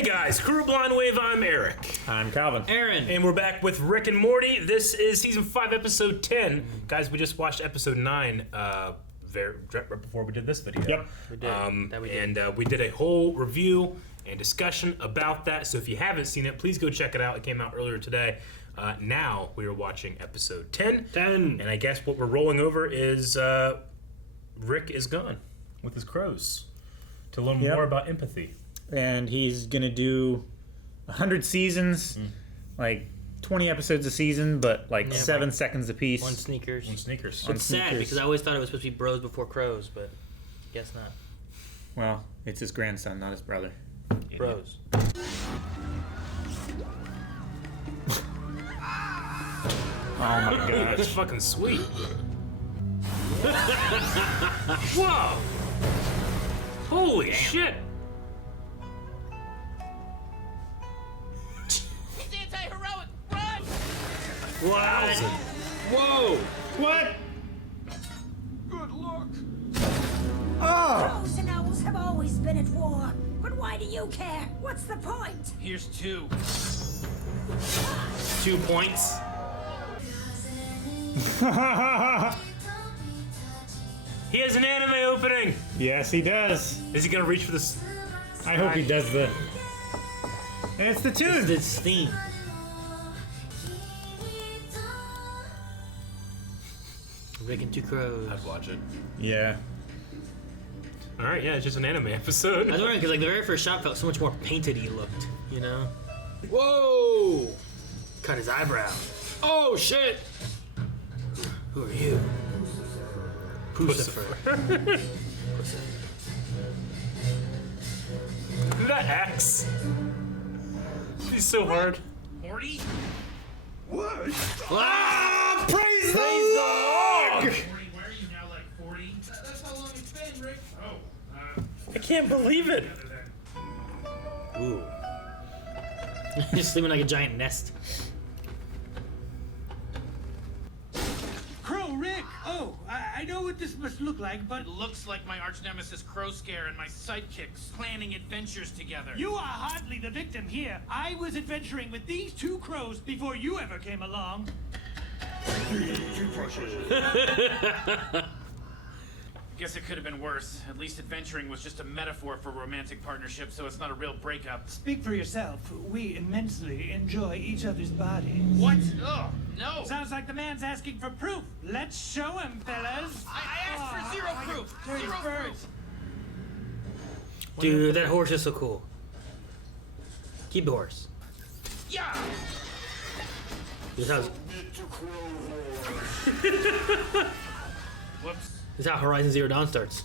Hey guys, Crew Blind Wave, I'm Eric. I'm Calvin. Aaron. And we're back with Rick and Morty. This is season 5, episode 10. Guys, we just watched episode 9 right before we did this video. Yep. We did. That we did. And we did a whole review and discussion about that. So if you haven't seen it, please go check it out. It came out earlier today. Now we are watching episode 10. And I guess what we're rolling over is Rick is gone with his crows to learn more about empathy. And he's going to do 100 seasons, like 20 episodes a season, but like 7 seconds a piece. On sneakers. It's sad because I always thought it was supposed to be bros before crows, but guess not. Well, it's his grandson, not his brother. Bros. Oh my gosh. That's fucking sweet. Whoa! Holy shit! It's anti-heroic! Run! Wow! Whoa! What? Good luck! Oh! Crows and owls have always been at war. But why do you care? What's the point? Here's 2. 2 points. He has an anime opening! Yes, he does. Is he gonna reach for this? I hope he does the... And it's the tune! It's theme. Rick and 2 crows. I'd watch it. Yeah. Alright, yeah, it's just an anime episode. I was wondering because like the very first shot felt so much more painted he looked, you know? Whoa! Cut his eyebrow. Oh shit! Who are you? Pussifer. That axe. He's so hard. Morty? Ah! Praise the Lord! Morty, why are you now like 40? That's how long it's been, Rick. Oh, I can't believe it. Ooh. Just sleeping like a giant nest. Crow, Rick! Oh, I know what this must look like, but it looks like my arch nemesis Crow Scare and my sidekicks planning adventures together. you are hardly the victim here. I was adventuring with these 2 crows before you ever came along. Guess it could have been worse. At least adventuring was just a metaphor for romantic partnership, so it's not a real breakup. Speak for yourself. We immensely enjoy each other's bodies. What? Ugh, no! Sounds like the man's asking for proof. Let's show him, fellas. I asked for 0 proof! Dirty 0 birds. proof! Dude, that horse is so cool. Keep the horse. Yeah! This is how, Whoops. this is how Horizon Zero Dawn starts.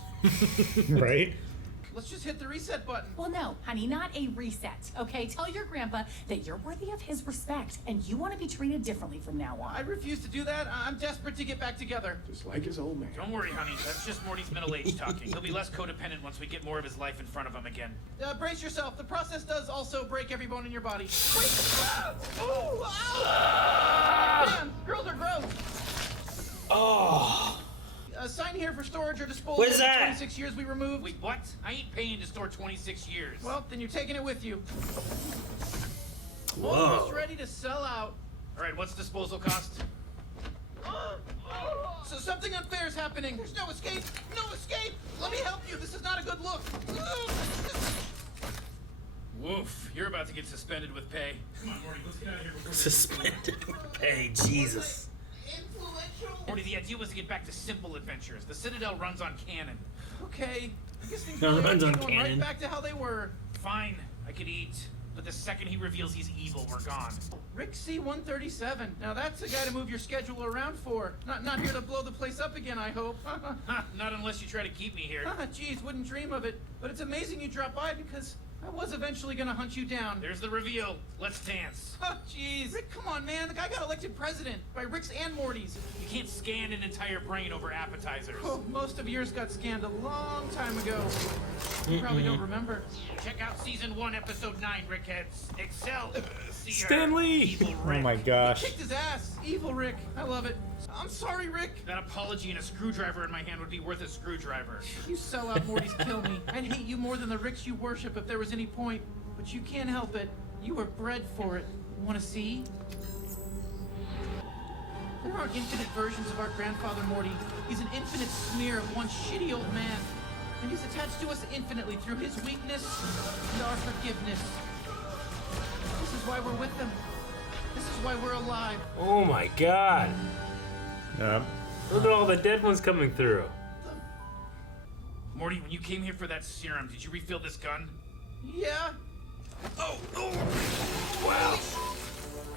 Right? Let's just hit the reset button. Well, no, honey, not a reset, okay? Tell your grandpa that you're worthy of his respect and you want to be treated differently from now I on. refuse to do that. I'm desperate to get back together. Just like his old man. Don't worry, honey. That's just Morty's middle age talking. He'll be less codependent once we get more of his life in front of him again. Brace yourself. The process does also break every bone in your body. Ooh, ow! Man, girls are gross. Oh. Sign here for storage or disposal. What is of the that? 26 years we removed. Wait, what? I ain't paying to store 26 years. Well, then you're taking it with you. Almost ready to sell out. All right, what's disposal cost? So something unfair is happening. There's no escape. No escape. Let me help you. This is not a good look. Woof. You're about to get suspended with pay. Come on, Morty. Let's get out of here before Suspended with pay, Jesus. Morty, the idea was to get back to simple adventures. The Citadel runs on canon. Okay. I guess things No, it are runs on going canon. right back to how they were. Fine. I could eat. But the second he reveals he's evil, we're gone. Rick C-137. Now that's a guy to move your schedule around for. Not here to blow the place up again, I hope. Not unless you try to keep me here. Geez, wouldn't dream of it. But it's amazing you dropped by because I was eventually gonna hunt you down. There's the reveal. Let's dance. Jeez. Rick, come on, man. The guy got elected president by Rick's and Morty's. You can't scan an entire brain over appetizers. Oh, most of yours got scanned a long time ago. You probably don't remember. Check out season 1, episode 9, Rickheads. Excel. Stanley! Evil Oh Rick. my gosh. Kicked his ass. Evil Rick. I love it. I'm sorry, Rick. That apology and a screwdriver in my hand would be worth a screwdriver. You sellout Mortys kill me. I'd hate you more than the Ricks you worship if there was any point. But but you can't help it. You were bred for it. Want to see? There aren't infinite versions of our grandfather Morty. He's an infinite smear of one shitty old man. And he's attached to us infinitely through his weakness and our forgiveness. This is why we're with him. This is why we're alive. Oh my god. Yep. Look at all the dead ones coming through. Morty, when you came here for that serum, did you refill this gun? Yeah. Oh! Wow!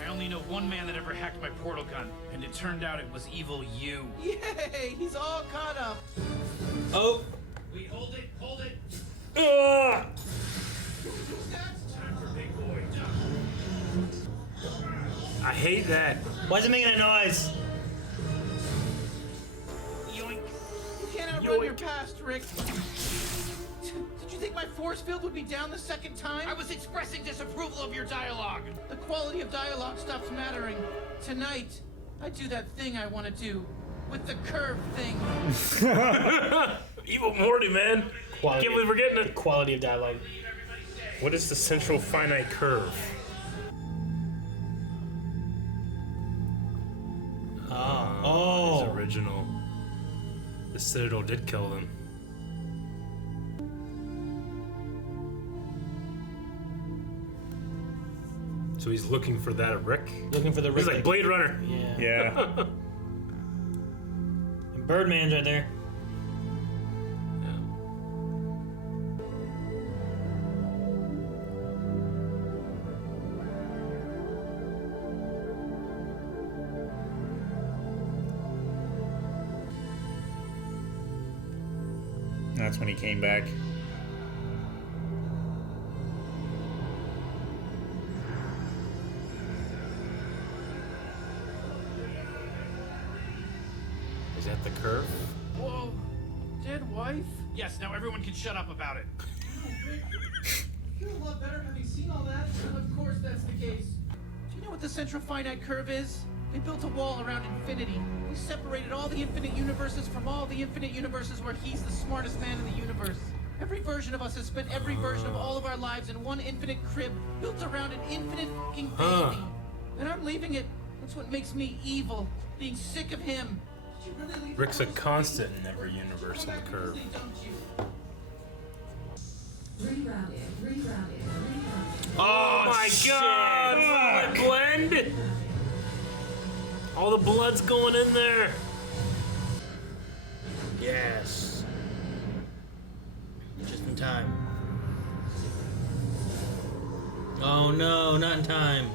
I only know one man that ever hacked my portal gun, and it turned out it was evil you. Yay! He's all caught up. Oh. Wait, hold it, hold it. Ugh! That's time for big boy. I hate that. Why is it making a noise? Yoink. You can't outrun your past, Rick. Did you think my force field would be down the second time? I was expressing disapproval of your dialogue. The quality of dialogue stops mattering. Tonight, I do that thing I want to do. With the curve thing. Evil Morty, man. Quality. Can't believe we're getting it. Quality of dialogue. What is the central finite curve? Oh. It's original. The Citadel did kill them. So he's looking for that Rick? Looking for the He's Rick. like Blade Runner. Yeah. Yeah. And Birdman's right there. That's when he came back. Is that the curve? Whoa. Dead wife? Yes, now everyone can shut up about it. I feel a lot better having seen all that. Of course that's the case. Do you know what the central finite curve is? They built a wall around infinity. They separated all the infinite universes from all the infinite universes where he's the smartest man in the universe. Every version of us has spent every version of all of our lives in one infinite crib built around an infinite fucking baby. And I'm leaving it. That's what makes me evil. Being sick of him. Did you really leave Rick's a the house? constant in every universe on the curve. Oh my god! Blend! All the blood's going in there. Yes. Just in time. Oh no, not in time.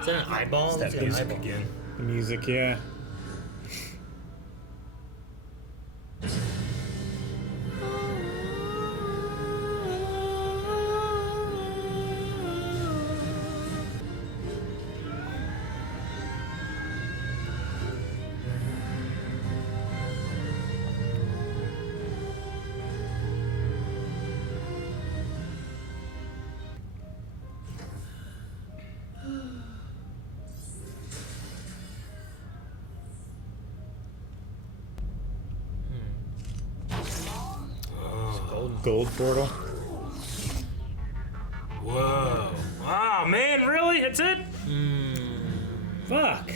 Is that an eyeball? That That's an music eyeball. again. The music, yeah. Gold portal. Whoa. Oh man, really? That's it? Fuck.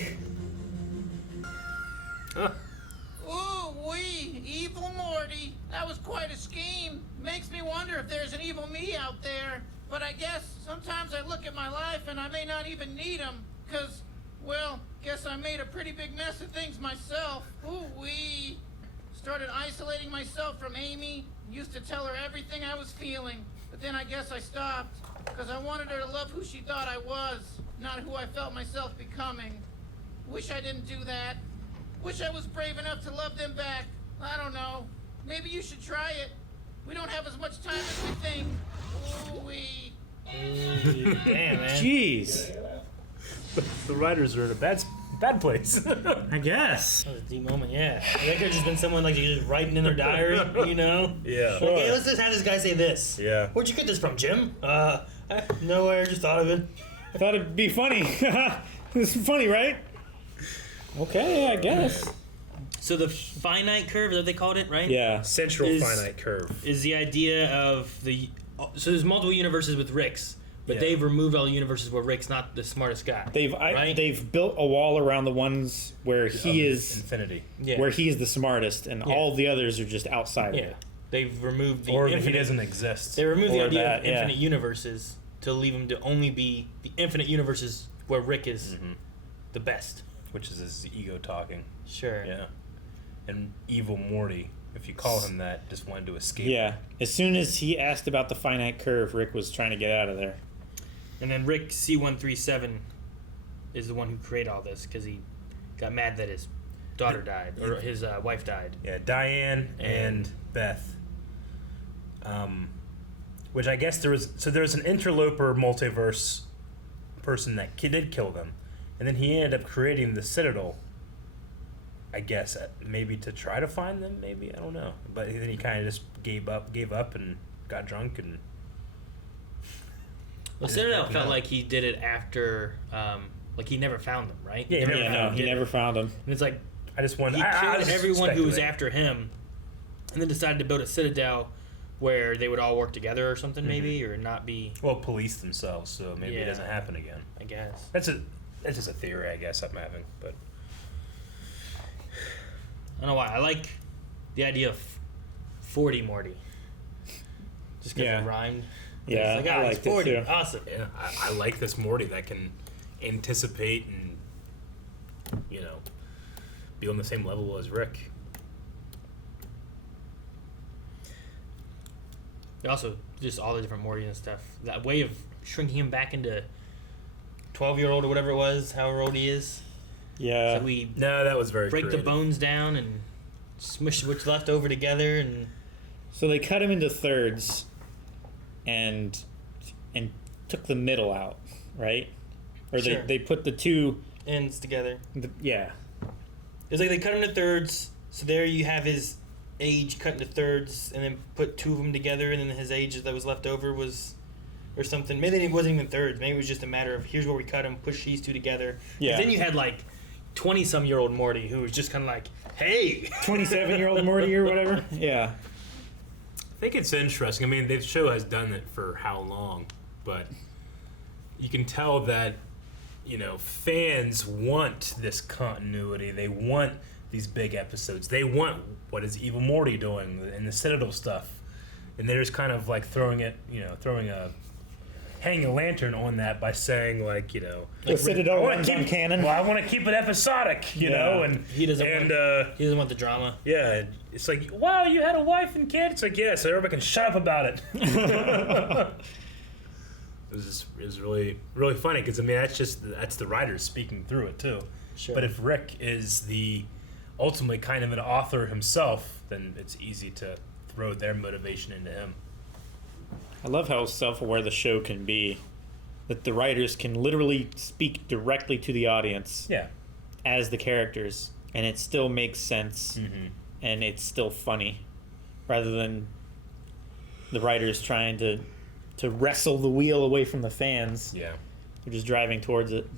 Ooh, wee, evil Morty. That was quite a scheme. Makes me wonder if there's an evil me out there. But I guess sometimes I look at my life and I may not even need him. Cause, well, guess I made a pretty big mess of things myself. Ooh, wee. Started isolating myself from Amy. Used to tell her everything I was feeling. But then I guess I stopped. Cause I wanted her to love who she thought I was, not who I felt myself becoming. Wish I didn't do that. Wish I was brave enough to love them back. I don't know. Maybe you should try it. We don't have as much time as we think. Ooh-wee. Damn, man. Jeez. The writers are in a bad place. I guess. That was a deep moment, yeah. That could have just been someone like just writing in their diary, you know? Yeah. Okay, let's just have this guy say this. Yeah. Where'd you get this from, Jim? Nowhere, just thought of it. I thought it'd be funny. This is funny, right? Okay, I guess. So the finite curve, is that what they called it, right? Yeah. Central Is- finite curve. Is the idea of the So there's multiple universes with Ricks, but Yeah. they've removed all the universes where Rick's not the smartest guy. Right? They've built a wall around the ones where he is infinity. Yeah. where he is the smartest, and all the others are just outside Yeah. of it. They've removed the Or if infinite. he doesn't exist. They removed the Or idea that, of yeah. infinite universes to leave him to only be the infinite universes where Rick is the best. Which is his ego talking. Sure. Yeah. And evil Morty, if you call him that, just wanted to escape. Yeah. As soon as he asked about the finite curve, Rick was trying to get out of there. And then Rick C137 is the one who created all this because he got mad that his daughter died or his wife died. Yeah, Diane and Beth. Which I guess there was an interloper multiverse person that did kill them, and then he ended up creating the Citadel. I guess maybe to try to find them, maybe I don't know. But then he kind of just gave up, and got drunk and. Well, Citadel felt like he did it after, like he never found them, right? Yeah, He never found him. And it's like I just wanted. he I killed was everyone who was speculating. after him, and then decided to build a Citadel where they would all work together or something, maybe, or not be. Well, police themselves, so maybe it Yeah. doesn't happen again. I guess. That's just a theory, I guess I'm having, but. I don't know why. I like the idea of 40 Morty. Just because Yeah. it rhymed. Yeah, It's like, I he's liked it 40. too. Awesome. Yeah, I like this Morty that can anticipate and, be on the same level as Rick. Also, just all the different Morty and stuff. That way of shrinking him back into 12-year-old or whatever it was, however old he is. Yeah. So we No, that was very break the creative. bones down and smush what's left over together and So they cut him into thirds, and took the middle out, right? Or Sure. they put the two. ends together. Yeah. It's like they cut him to thirds, so there you have his age cut into thirds, and then put two of them together, and then his age that was left over was, or something. Maybe it wasn't even thirds. Maybe it was just a matter of here's where we cut him, push these two together. 'Cause Yeah. then you had like 20-some-year-old Morty who was just kind of like, hey. 27-year-old Morty or whatever. Yeah. I think it's interesting. I mean, the show has done it for how long, but you can tell that, fans want this continuity. They want these big episodes. They want what is Evil Morty doing and the Citadel stuff. And they're just kind of like hanging a lantern on that by saying The Citadel I wanna runs on canon. Well, I want to keep it episodic, and He doesn't and he doesn't want the drama. yeah, it's like, wow, you had a wife and kid. It's like, yeah, so everybody can shut up about it. It was really really funny because I mean that's the writers speaking through it too. Sure. But if Rick is the ultimately kind of an author himself, then it's easy to throw their motivation into him. I love how self-aware the show can be. That the writers can literally speak directly to the audience Yeah. as the characters, and it still makes sense, and it's still funny, rather than the writers trying to wrestle the wheel away from the fans. Yeah. They're just driving towards it.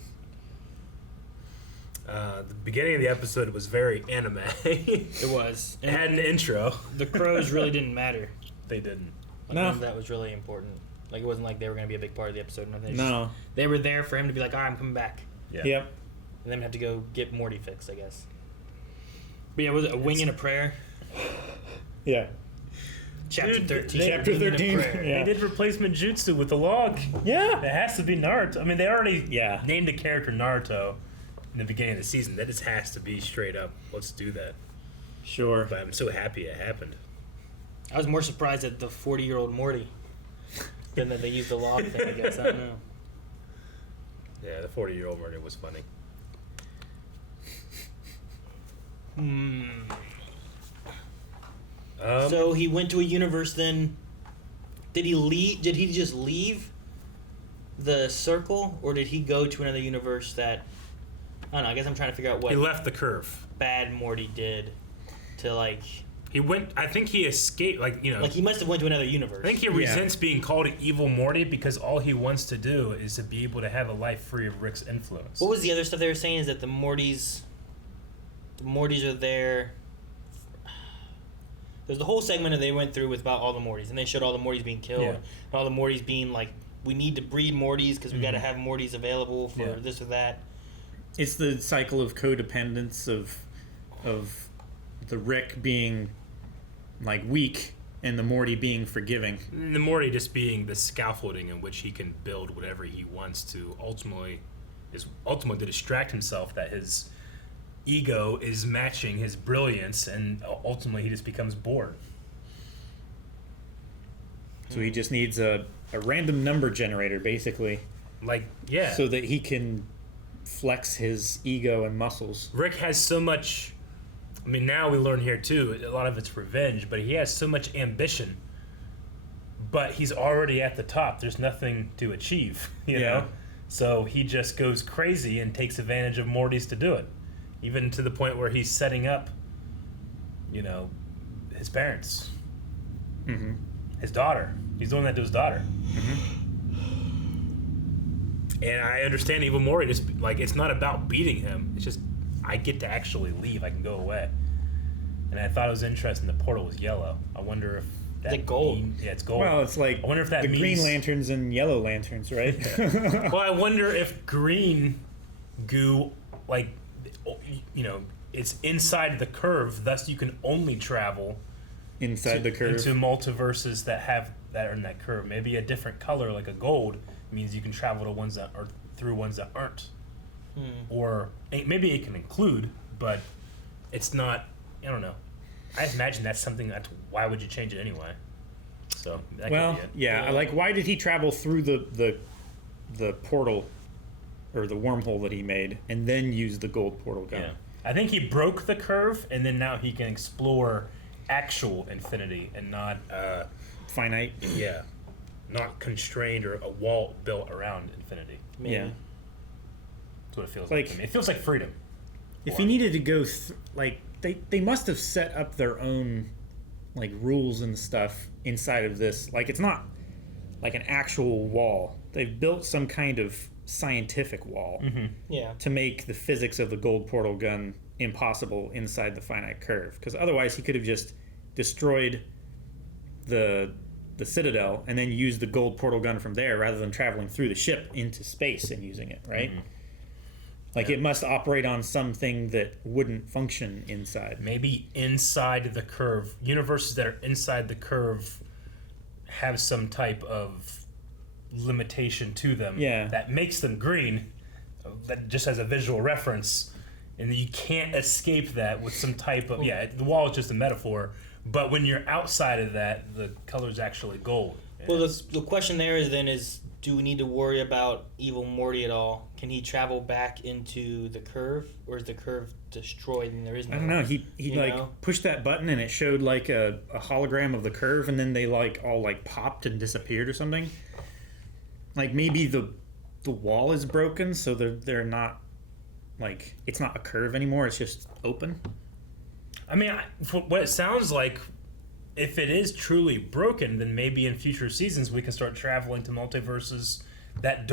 The beginning of the episode was very anime. It was. It had an intro. The crows really didn't matter. They didn't. Like, No. none of that was really important. Like, it wasn't like they were going to be a big part of the episode. Nothing. No. They were there for him to be like, all right, I'm coming back. Yeah. Yep. And then have to go get Morty fixed, I guess. But yeah, was it a wing and a prayer? Yeah. Chapter Dude, 13. Chapter Wing and a 13. prayer. Yeah. They did replacement jutsu with the log. Yeah. It has to be Naruto. I mean, they already Yeah. named the character Naruto in the beginning of the season. That just has to be straight up. Let's do that. Sure. But I'm so happy it happened. I was more surprised at the 40-year-old Morty than that they used the log thing, I guess. I don't know. Yeah, the 40-year-old murder was funny. So he went to a universe then. Did he leave? Did he just leave the circle, or did he go to another universe that? I don't know. I guess I'm trying to figure out what He left the curve. bad Morty did to like. He went. I think he escaped. Like he must have went to another universe. I think he resents being called Evil Morty because all he wants to do is to be able to have a life free of Rick's influence. What was the other stuff they were saying? Is that the Mortys are there? There's the whole segment that they went through with about all the Mortys, and they showed all the Mortys being killed, and all the Mortys being like, we need to breed Mortys because we got to have Mortys available for this or that. It's the cycle of codependence of the Rick being like weak and the Morty being forgiving. The Morty just being the scaffolding in which he can build whatever he wants to ultimately to distract himself, that his ego is matching his brilliance, and ultimately he just becomes bored. So he just needs a random number generator, basically. Like, yeah. So that he can flex his ego and muscles. Rick has so much... I mean, now we learn here, too, a lot of it's revenge, but he has so much ambition. But he's already at the top. There's nothing to achieve, you know? So he just goes crazy and takes advantage of Morty's to do it. Even to the point where he's setting up, you know, his parents. Mm-hmm. His daughter. He's doing that to his daughter. Mm-hmm. And I understand even Morty, just like, it's not about beating him. It's just, I get to actually leave. I can go away. And I thought it was interesting the portal was yellow. I wonder if that... Is it gold? Yeah, it's gold. Well, it's like I wonder if that the means... Green Lanterns and Yellow Lanterns, right? Well, I wonder if green goo, like, you know, it's inside the curve, thus you can only travel Inside the curve. into multiverses that are in that curve. Maybe a different color, like a gold, means you can travel to ones that are through ones that aren't. Or maybe it can include, but it's not. I don't know. I imagine that's something that. Why would you change it anyway? So that could be it. yeah. Like, why did he travel through the portal or the wormhole that he made, and then use the gold portal gun? Yeah. I think he broke the curve, and then now he can explore actual infinity and not Finite. Yeah, not constrained or a wall built around infinity. Maybe. Yeah. That's what it feels like to me. It feels like freedom. If he needed to go, like, they must have set up their own, like, rules and stuff inside of this. Like, it's not like an actual wall. They've built some kind of scientific wall to make the physics of the gold portal gun impossible inside the finite curve. Because otherwise he could have just destroyed the Citadel and then used the gold portal gun from there rather than traveling through the ship into space and using it, right? Like, it must operate on something that wouldn't function inside. Maybe inside the curve, universes that are inside the curve have some type of limitation to them that makes them green, that just as a visual reference, and you can't escape that with some type of the wall is just a metaphor, but when you're outside of that, the color's actually gold. Well, the question there is do we need to worry about evil Morty at all? Can he travel back into the curve, or is the curve destroyed and there is no... I don't know. He pushed that button and it showed like a hologram of the curve, and then they like all like popped and disappeared or something. Like, maybe the wall is broken, so they're not, like, it's not a curve anymore. It's just open. I mean, for what it sounds like, if it is truly broken, then maybe in future seasons we can start traveling to multiverses that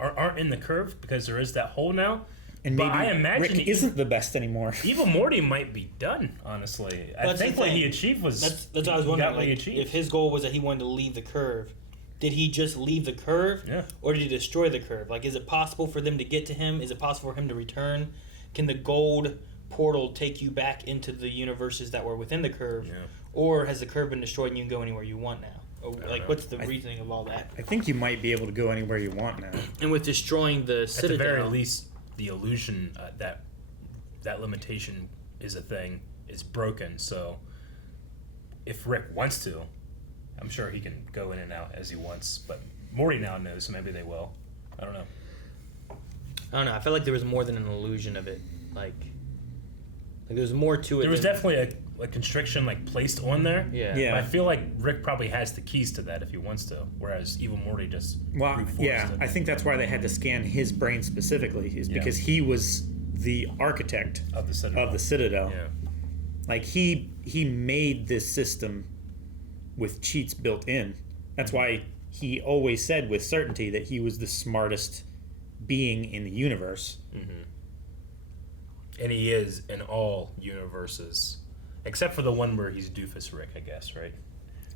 aren't in the curve, because there is that hole now. And maybe I imagine Rick isn't the best anymore. Evil Morty might be done, honestly. I think what he achieved was... That's what I was wondering. Like, if his goal was that he wanted to leave the curve, did he just leave the curve? Yeah. Or did he destroy the curve? Like, is it possible for them to get to him? Is it possible for him to return? Can the gold portal take you back into the universes that were within the curve? Yeah. Or has the curve been destroyed and you can go anywhere you want now? Or, like, what's the reasoning of all that? I think you might be able to go anywhere you want now. And with destroying the Citadel... At the very least, the illusion that limitation is a thing is broken. So if Rick wants to, I'm sure he can go in and out as he wants. But Morty now knows, so maybe they will. I don't know. I don't know. I felt like there was more than an illusion of it. Like there was more to it. There was definitely a constriction like placed on there. Yeah. But I feel like Rick probably has the keys to that if he wants to, whereas Evil Morty just brute forced it. I think that's why they had to scan his brain specifically, is because he was the architect of the Citadel. Yeah. Like, he made this system with cheats built in. That's why he always said with certainty that he was the smartest being in the universe. And he is in all universes. Except for the one where he's Doofus Rick, I guess, right?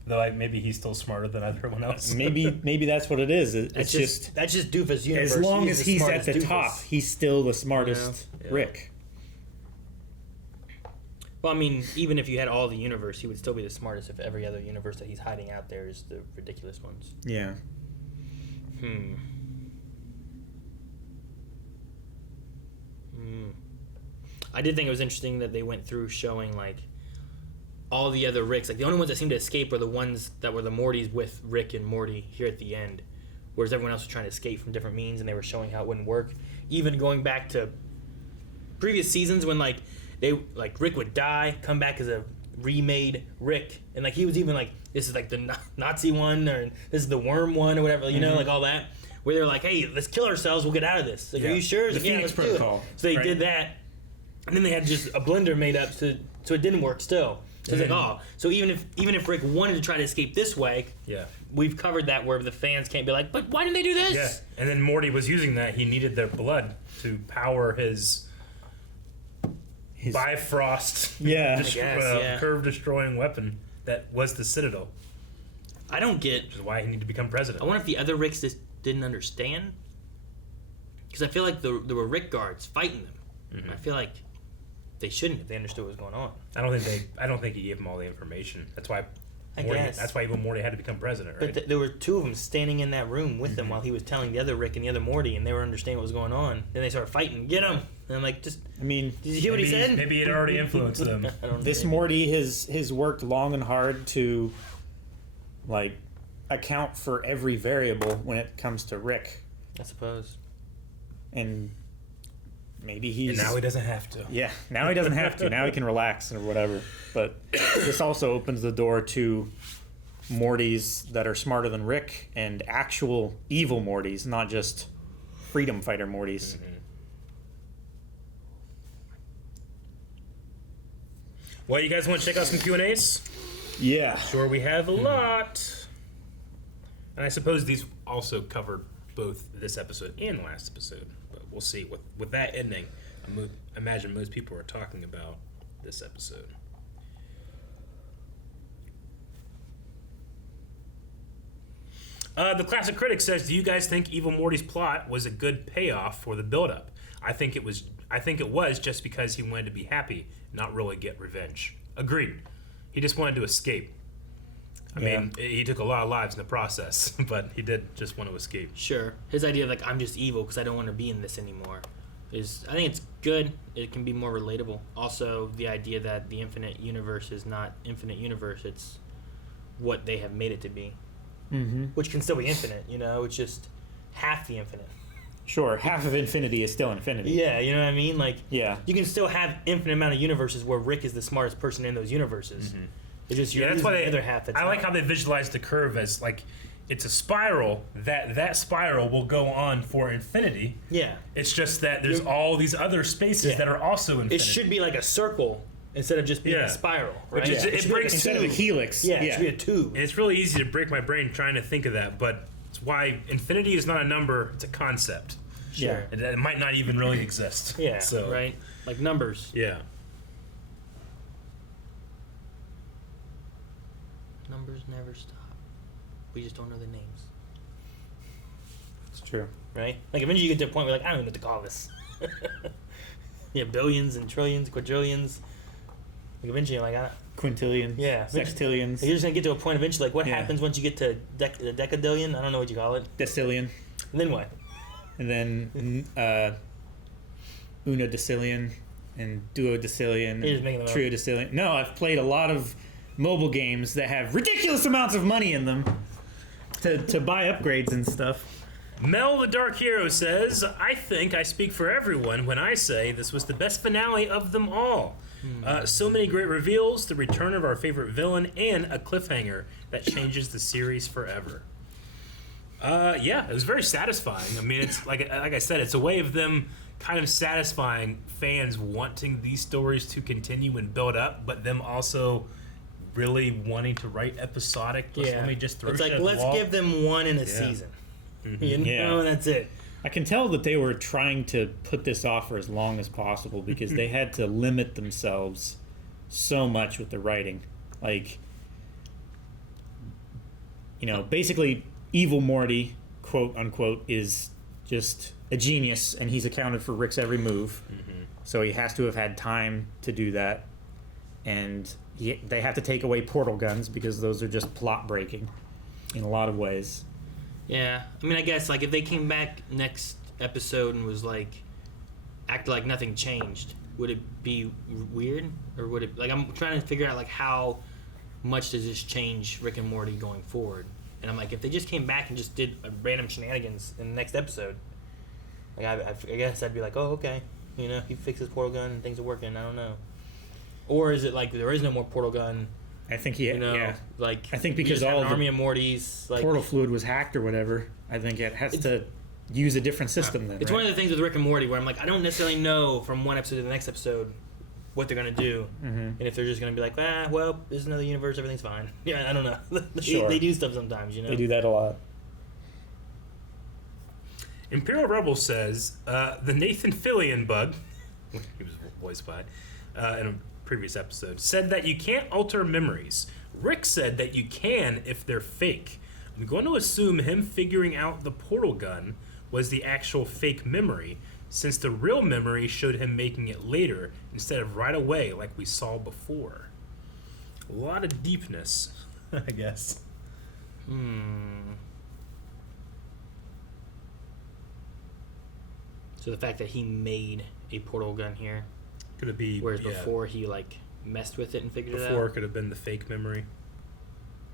Though maybe he's still smarter than everyone else. Maybe that's what it is. That's just Doofus universe. As long as he's at the Doofus. top, he's still the smartest Yeah. Rick. Well, I mean, even if you had all the universe, he would still be the smartest if every other universe that he's hiding out there is the ridiculous ones. Yeah. I did think it was interesting that they went through showing, like, all the other Ricks. Like, the only ones that seemed to escape were the ones that were the Mortys with Rick and Morty here at the end. Whereas everyone else was trying to escape from different means, and they were showing how it wouldn't work. Even going back to previous seasons when, like, Rick would die, come back as a remade Rick. And, like, he was even like, this is, like, the Nazi one, or this is the worm one, or whatever, you know, like, all that. Where they're like, hey, let's kill ourselves, we'll get out of this. Like, are you sure? The Like, yeah, Phoenix let's do it. Protocol, So they right? did that. And then they had just a blender made up so it didn't work still. So it's like, oh, so even if Rick wanted to try to escape this way, we've covered that where the fans can't be like, but why didn't they do this? Yeah, and then Morty was using that. He needed their blood to power his Bifrost curve destroying weapon that was the Citadel. I don't get. Which is why he needed to become president. I wonder if the other Ricks just didn't understand. Because I feel like there were Rick guards fighting them. Mm-hmm. I feel like they shouldn't if they understood what was going on. I don't think he gave them all the information. That's why. I guess. That's why even Morty had to become president, right? But there were two of them standing in that room with them while he was telling the other Rick and the other Morty, and they were understanding what was going on. Then they started fighting. Get him! And I'm like, did you hear what he said? Maybe it already influenced them. This Morty has worked long and hard to, like, account for every variable when it comes to Rick. I suppose. And maybe he's... And now he doesn't have to. Yeah, now he doesn't have to. Now he can relax or whatever. But this also opens the door to Mortys that are smarter than Rick and actual evil Mortys, not just freedom fighter Mortys. Mm-hmm. Well, you guys want to check out some Q&As? Yeah. Sure, we have a lot. And I suppose these also covered both this episode and last episode. But we'll see. With that ending, I imagine most people are talking about this episode. The Classic Critic says, do you guys think Evil Morty's plot was a good payoff for the build-up? I think it was just because he wanted to be happy, not really get revenge. Agreed. He just wanted to escape. I mean, he took a lot of lives in the process, but he did just want to escape. Sure. His idea of, like, I'm just evil because I don't want to be in this anymore I think it's good. It can be more relatable. Also, the idea that the infinite universe is not infinite universe. It's what they have made it to be. Mm-hmm. Which can still be infinite, you know? It's just half the infinite. Sure, half of infinity is still infinity. Yeah, you know what I mean? Like, yeah. You can still have infinite amount of universes where Rick is the smartest person in those universes. Mm-hmm. It's just that's why the other half. I like how they visualize the curve as, like, it's a spiral. That spiral will go on for infinity. Yeah. It's just that there's all these other spaces that are also infinity. It should be like a circle instead of just being a spiral, right? It breaks instead of a helix. Yeah, it should be a tube. And it's really easy to break my brain trying to think of that, but it's why infinity is not a number; it's a concept. Sure. It might not even really exist. Yeah. So, right. Like numbers. Yeah. Numbers never stop. We just don't know the names. It's true. Right? Like eventually you get to a point where, like, I don't even know what to call this. Yeah, billions and trillions, quadrillions. Like eventually you're like, quintillions. Yeah. Sextillions. Like, you're just gonna get to a point eventually, like, what happens once you get to the decadillion? I don't know what you call it. Decillion. And then what? And then unodecillion and duodecillion You're just making them and up. triodecillion. No, I've played a lot of mobile games that have ridiculous amounts of money in them to buy upgrades and stuff. Mel the Dark Hero says, I think I speak for everyone when I say this was the best finale of them all. So many great reveals, the return of our favorite villain, and a cliffhanger that changes the series forever. Yeah, it was very satisfying. I mean, it's like I said, it's a way of them kind of satisfying fans wanting these stories to continue and build up, but them also really wanting to write episodic. Let me just throw it's shit like, at the let's wall. give them one in a season. You know, and that's it. I can tell that they were trying to put this off for as long as possible because they had to limit themselves so much with the writing. Like, basically, evil Morty, quote unquote, is just a genius, and he's accounted for Rick's every move. Mm-hmm. So he has to have had time to do that. And they have to take away portal guns because those are just plot breaking in a lot of ways. Yeah. I mean, I guess, like, if they came back next episode and was, like, act like nothing changed, would it be weird? Or would it... Like, I'm trying to figure out, like, how much does this change Rick and Morty going forward? And I'm like, if they just came back and just did random shenanigans in the next episode, like, I guess I'd be like, oh, okay. You know, he fixed his portal gun and things are working. I don't know. Or is it like there is no more portal gun? I think like I think because all an army of Mortys, like portal fluid was hacked or whatever. I think it has to use a different system then. It's one of the things with Rick and Morty where I'm like, I don't necessarily know from one episode to the next episode what they're gonna do, and if they're just gonna be like, well, there's another universe, everything's fine. Yeah, I don't know. They do stuff sometimes, you know. They do that a lot. Imperial Rebel says the Nathan Fillion bug, he was voiced by, in a previous episode, said that you can't alter memories. Rick said that you can if they're fake. I'm going to assume him figuring out the portal gun was the actual fake memory, since the real memory showed him making it later instead of right away like we saw before. A lot of deepness, I guess. So the fact that he made a portal gun here, Could it be... whereas before he like messed with it and figured it out. Before it could have been the fake memory.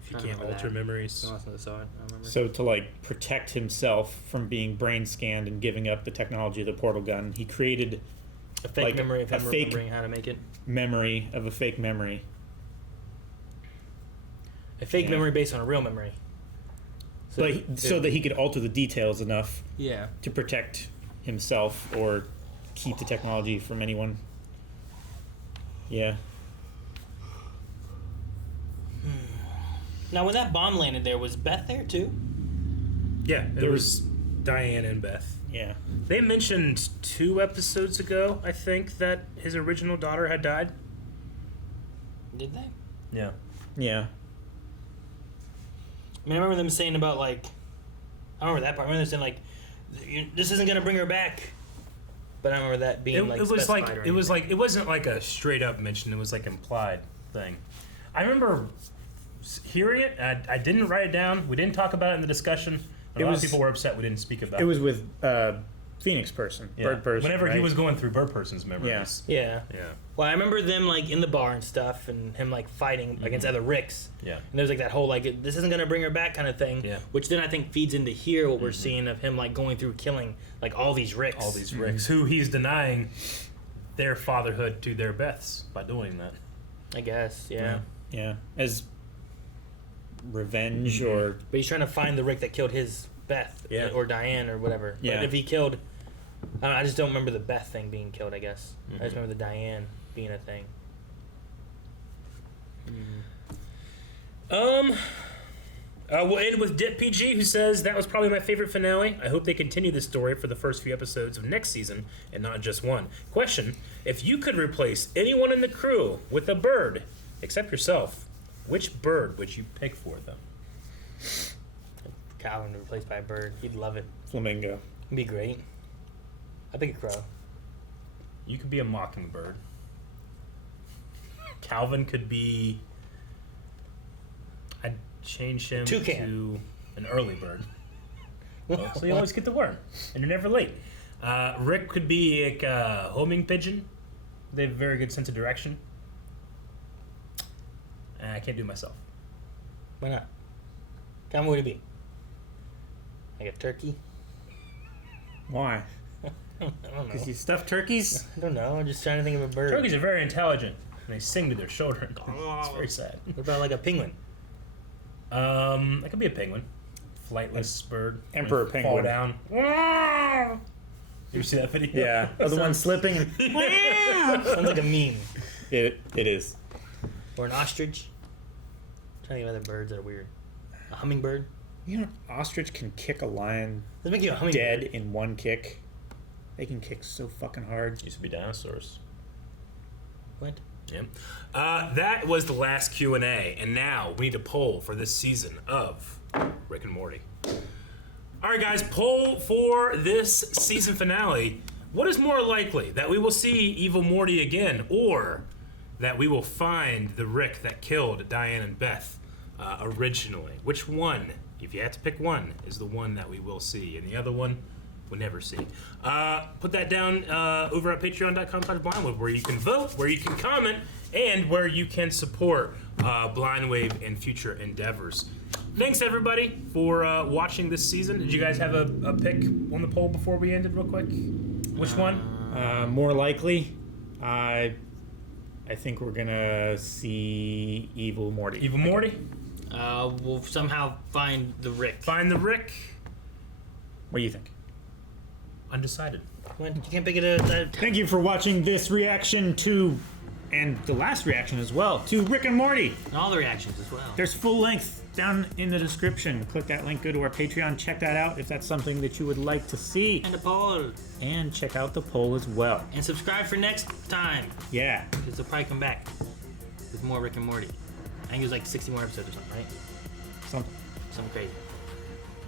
If you I can't remember alter that. memories. No, I saw it. I remember. So to like protect himself from being brain scanned and giving up the technology of the portal gun, he created a fake like, memory of him a fake remembering how to make it. memory of a fake memory. A fake memory based on a real memory. So, So that he could alter the details enough yeah. to protect himself or keep the technology from anyone. Yeah. Now, when that bomb landed there, was Beth there too? Yeah, there was Diane and Beth. Yeah. They mentioned 2 episodes ago, I think, that his original daughter had died. Did they? Yeah. Yeah. I mean, I remember them saying about like, I remember that part. I remember them saying like, this isn't gonna bring her back. But I remember that being like it was specified like or it was anything. like it wasn't like a straight up mention. It was like implied thing. I remember hearing it. I didn't write it down. We didn't talk about it in the discussion. A lot of people were upset we didn't speak about it. It was with Phoenix person, Yeah. Bird person. Whenever he right? was going through Bird Person's memories. Yeah. Yeah. Well, I remember them like in the bar and stuff, and him like fighting against other Ricks. Yeah. And there's like that whole like this isn't gonna bring her back kind of thing. Yeah. Which then I think feeds into here what we're seeing of him like going through killing like all these Ricks. All these Ricks who he's denying their fatherhood to their Beths by doing that. I guess. Yeah. Yeah. As revenge or But he's trying to find the Rick that killed his Beth. Yeah. Or Diane or whatever. Yeah. But if he killed, I just don't remember the Beth thing being killed. I guess I just remember the Diane being a thing. We'll end with Dip PG, who says, that was probably my favorite finale. I hope they continue this story for the first few episodes of next season, and not just one. Question, if you could replace anyone in the crew with a bird, except yourself, which bird would you pick for them? Calvin replaced by a bird. He'd love it. flamingo. It'd be great. I'd pick a crow. You could be a mockingbird. Calvin could be... I'd change him Toucan. to an early bird. Oh, so you always get the worm, and you're never late. Rick could be like a homing pigeon. They have a very good sense of direction. I can't do myself. Why not? Calvin, what would it be? Like a turkey? Why? I don't know. Because you stuff turkeys? I don't know. I'm just trying to think of a bird. Turkeys are very intelligent, and they sing to their children. It's very sad. What about like a penguin? That could be a penguin. Flightless bird. Emperor Fall penguin. down. You see that video? Yeah. Or the one slipping. And Sounds like a meme. it is. Or an ostrich. I'm trying to think of other birds that are weird. A hummingbird. You know, ostrich can kick a lion Let's make you a hummingbird. dead in one kick. They can kick so fucking hard. Used to be dinosaurs. What? Yeah. That was the last Q&A, and now we need a poll for this season of Rick and Morty. All right, guys, poll for this season finale. What is more likely, that we will see Evil Morty again, or that we will find the Rick that killed Diane and Beth originally? Which one, if you had to pick one, is the one that we will see, and the other one we'll never see? Put that down over at patreon.com/blindwave, where you can vote, where you can comment, and where you can support Blindwave and future endeavors. Thanks, everybody, for watching this season. Did you guys have a pick on the poll before we ended, real quick? Which one? More likely, I think we're gonna see Evil Morty. Evil Morty? We'll somehow find the Rick. Find the Rick? What do you think? Undecided. When you can't pick it. Thank you for watching this reaction to, and the last reaction as well, to Rick and Morty. And all the reactions as well. There's full length down in the description. Click that link, go to our Patreon, check that out if that's something that you would like to see. And the poll. And check out the poll as well. And subscribe for next time. Yeah. Because they'll probably come back with more Rick and Morty. I think it was like 60 more episodes or something, right? Something. Something crazy.